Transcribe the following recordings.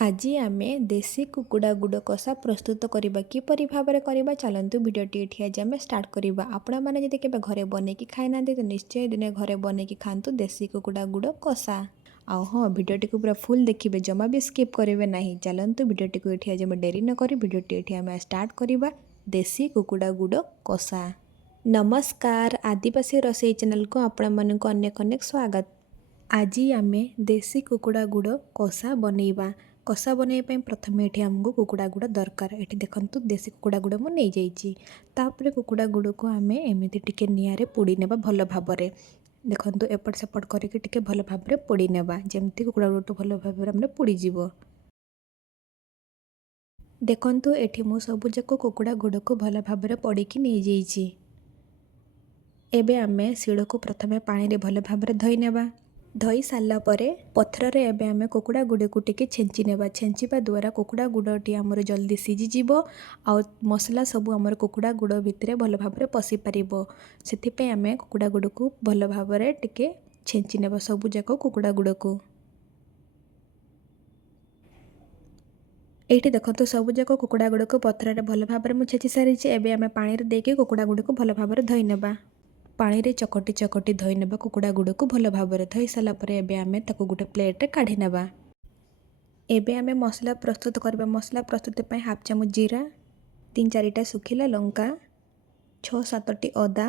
आज आम देसी कुकुड़ा गुड़ कषा प्रस्तुत करवा किपरि भाव करवा चलतु भिडटी ये आज आम स्टार्ट करवा। आपण मैंने जब के घरे बनईकि खाई ना तो निश्चय दिने घरे बनईकि खातु देसी कुकुड़ा गुड़ कषा। आउ हाँ भिडटी को पूरा फुल देखिए जमा भी स्किप करेंगे ना। चलतु भिडटी को ये आज डेरी न कर भिडटी ये आम स्टार्ट करवा देसी कुकुड़ा गुड़ कषा। नमस्कार आदिवासी रोसई चैनल को आपण मानक अनेक अनेक स्वागत। आज आम देसी कुकुड़ा गुड़ कषा बनइबा। कषा बनवाई प्रथम ये आमको कुकुड़ा गुड़ दरकार। ये देखो देसी कुकुड़ा गुड़ मुझे नहीं जापर कुकुड़ा गुड़ को आम एमती टिके निआरे पोड़ी नेबा भल भाव में। देखो एपट सेपट करके भल भाव में पोड़ी नेबा जमती कुकुड़ा गुड़ भल भाव में पोड़ीज। देखो ये मु सबूक कुकुड़ा गुड़ को भल भाव में पोड़ीकी नहीं जाइए। एबे आमे शिड़ को प्रथमे पानी रे भल भाव में धोई नेबा। धोई सारा पर पथर रे एबे आमे कुकुड़ा गुड़ को टिके छेंची नेबा। छेंचिबा द्वारा कुकुड़ा गुड़टी आमर जल्दी सीझीजिवो आ मसला सबू आमर कुकुड़ा गुड़ भितर भल भाव में पशि पारिबो। सेथिपे आमे कुकुड़ा गुड़ को भल भाव में टिके छेंची नेबा सबू जाक कुकुड़ा गुड़ को। एठी देखो सबू जाक कुकुड़ा गुड़ को पथर रे भल भाव में मु छेची सारी। एबे आमे पानी रे देके कुकुड़ा गुड़ को भल भाव में धोई नेबा। पानी रे चकटी चकटी धोई नेबा कुकुड़ा गुड़ को भल भाव में। धोई सारा पर एबे आमे ताको गोटे प्लेट रे काढी नेबा। एबे आमे मसला प्रस्तुत करबा। मसला प्रस्तुति पई हाफ चामच जीरा, 3-4टा सुखिला लंका, 6-7टी अदा,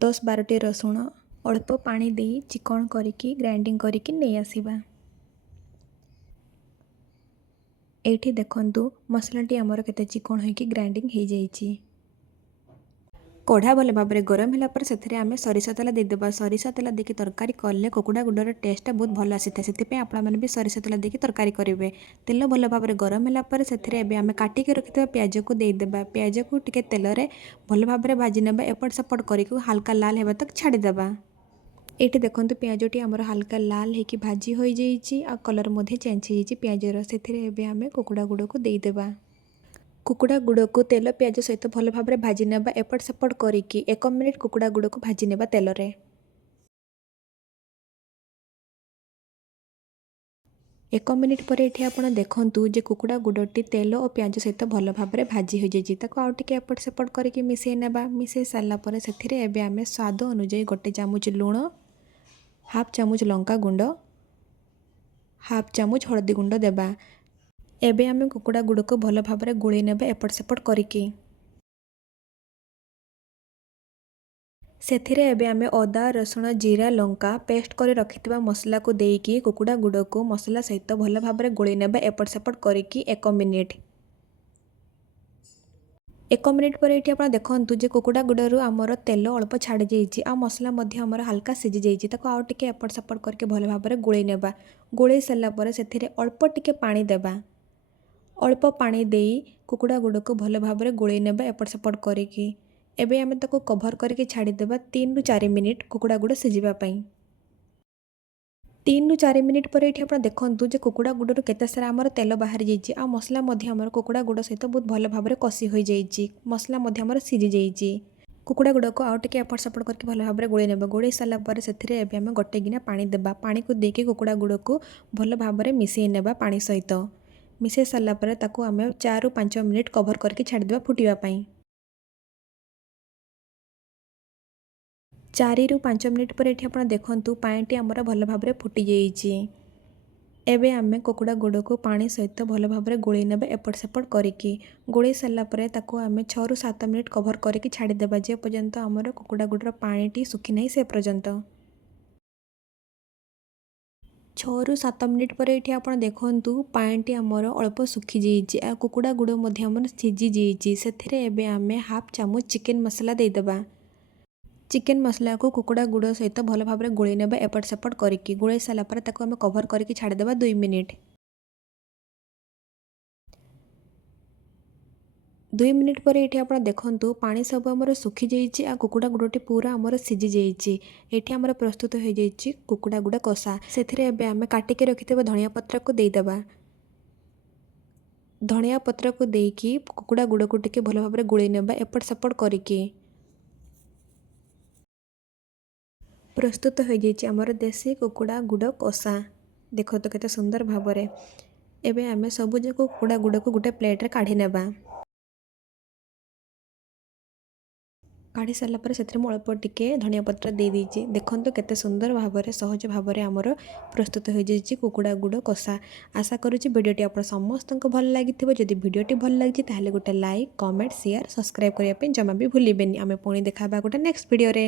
10-12टी रसुण अल्प पानी दे चिकन करिकी ग्राइंडिंग करिकी नहीं आसीबा। एठी देखंतु मसलाटी आमर केते चिकन होइकी ग्राइंडिंग हो जाइछि। कढ़ा भल भाव में गरम होगापर से आम सरिष तेल देदेबा। सरिष तेल देकी तरकारी कले कुकुड़ा गुड़र टेस्टा बहुत भल आसी था। से आपण भी सरिष तेल देकी तरकारी करेंगे। तेल भल भाव में गरम होगापर से आम काटिक रखिथा प्याज को देदेबा। प्याज को टिके तेल रे भल भाव में भाजी नेबा। एपट सेपट करके हल्का लाल होगा तक छाड़देबा। ये देखो प्याजटी आमर हल्का लाल होकी भाजी हो जाइए आ कलर मध्य चेंज हो प्याजर। से आम कुकुड़ा गुड़ को देदेबा। कुकुड़ा गुड़ को तेल प्याज सहित भल भाव में भाजी नेबा। एपट सेपट करिकी 1 मिनिट कुकुड़ा गुड़ को भाजी नेबा तेल रे। 1 मिनिट पर ये आपड़ देखु जे कुकुड़ा गुड़टी तेल और प्याज सहित भल भाव में भाजी हो जाइए। आउ टिके एपट सेपट करके मिसई नेबा। मिसई सारा पर से आम स्वाद अनुजाई 1 चामच लुण, हाफ चामच लंका गुंड, हाफ चामच हलदी गुंड देबा। एबे आमे कुकुड़ा गुड़ को भल भाव में गोली नेबा एपट सेपट करिकी। सेथिरे एबे आमे अदा रसुण जीरा लंका पेस्ट कर रखिथिबा मसला को देकी कुकुड़ा गुड़ को मसला सहित भल भाव में गोली नेबा एपट सेपट करिकी 1 मिनिट। 1 मिनिट पर ये आप देखु जे कुकुड़ा गुड़रू आमर तेल अल्प छाड़ी जाइए आ मसला मध्य आमर हल्का सीझी जाइए। ताको आउ टिके एपट सेपट करके भल भाव में गोली नेबा। गोली सारा पर से अल्प टिके पानी देबा। अल्प पानी देई कुकुड़ा गुड़ को भल भाव में गोली नेबा एपट सेपट करिकी। एबे आमे ताको कभर करके छाड़ीदेबा 3-4 मिनिट कुकुड़ा गुड़ सिझिबा पई। 3-4 मिनिट पर ये आप देखु जे कुकुड़ा गुड़रू केते सारा आमर तेल बाहरी जाइए आ मसला मध्य आमर कुकुड़ा गुड़ सहित बहुत भल भाव में कषि हो जाइए। मसला मध्य आमर सीझी जाइए। कुकुड़ा गुड़ को आउ टिके एपट सेपट करके भल भाव में गोली नेबा। गोली सारा पर से आमे गोटे गिना पानी देबा। पानी को देके कुकुड़ा गुड़ को भल भाव में मिसई नेबा पानी सहित। मिसई सारा पर ताको आमे 4-5 मिनिट कभर करके छाड़ीदेबा फुटिबा पई। 4-5 मिनिट पर ये आप देखु पानी आमर भल भाव में फुटी जाइए। एबे आमे कुकुड़ा गुड़ को पानी सहित भल भाव में गोली नेबा एपट सेपट करिकी। गोली सारा पर ताको आमे 6-7 मिनिट कभर करके छाड़ीदेबा जे पर्यंत आमर कुकुड़ा गुड़र पानी सुखी नहीं से पर्यंत। 6-7 मिनिट पर ये आप देखु पानी आमर अल्प सुखी जाइए आ कुकुड़ा गुड़ मध्य आमर सीझी जाइए। से एबे आमे हाफ चामच चिकेन मसला देदेबा। चिकेन मसला को कुकुड़ा गुड़ सहित भल भाव में गोली नेबा एपट सेपट करिकी। गोली सारा पर ताको आमे कभर करके छाड़ीदेबा 2 मिनिट। 2 मिनिट पर ये आप देखु पानी सब आमर सुखी जाइए आ कुकुड़ा गुड़टी पूरा आमर सीझी जाइए। ये आमर प्रस्तुत हो जाइए कुकुड़ा गुड़ कषा। से आमे काटिके रखिथिबा धनिया पत्र को देदेबा। धनिया पत्र को देकी कुकुड़ा गुड़ को टिके भल भाव में गोली नेबा एपट सेपट करिकी। प्रस्तुत हो जाइए आमर देसी कुकुड़ा गुड़ कषा। ଦେଖ ତ କେତେ ସୁନ୍ଦର ଭାବରେ। ଏବେ ଆମେ ସବୁ ଯାକ କୁକୁଡ଼ା ଗୁଡ଼କୁ ଗୋଟେ ପ୍ଲେଟ୍ରେ କାଢ଼ି ନେବା। କାଢ଼ି ସାରିଲା ପରେ ସେଥିରେ ମୁଁ ଅଳ୍ପ ଟିକେ ଧନିଆ ପତ୍ର ଦେଇଦେଇଛି। ଦେଖନ୍ତୁ କେତେ ସୁନ୍ଦର ଭାବରେ ସହଜ ଭାବରେ ଆମର ପ୍ରସ୍ତୁତ ହୋଇଯାଇଛି କୁକୁଡ଼ା ଗୁଡ଼ କଷା। ଆଶା କରୁଛି ଭିଡ଼ିଓଟି ଆପଣ ସମସ୍ତଙ୍କୁ ଭଲ ଲାଗିଥିବ। ଯଦି ଭିଡ଼ିଓଟି ଭଲ ଲାଗିଛି ତାହେଲେ ଗୋଟେ ଲାଇକ୍, କମେଣ୍ଟ, ସେୟାର, ସବସ୍କ୍ରାଇବ୍ କରିବା ପାଇଁ ଜମା ବି ଭୁଲିବେନି। ଆମେ ପୁଣି ଦେଖା ହେବା ଗୋଟେ ନେକ୍ସଟ ଭିଡ଼ିଓରେ।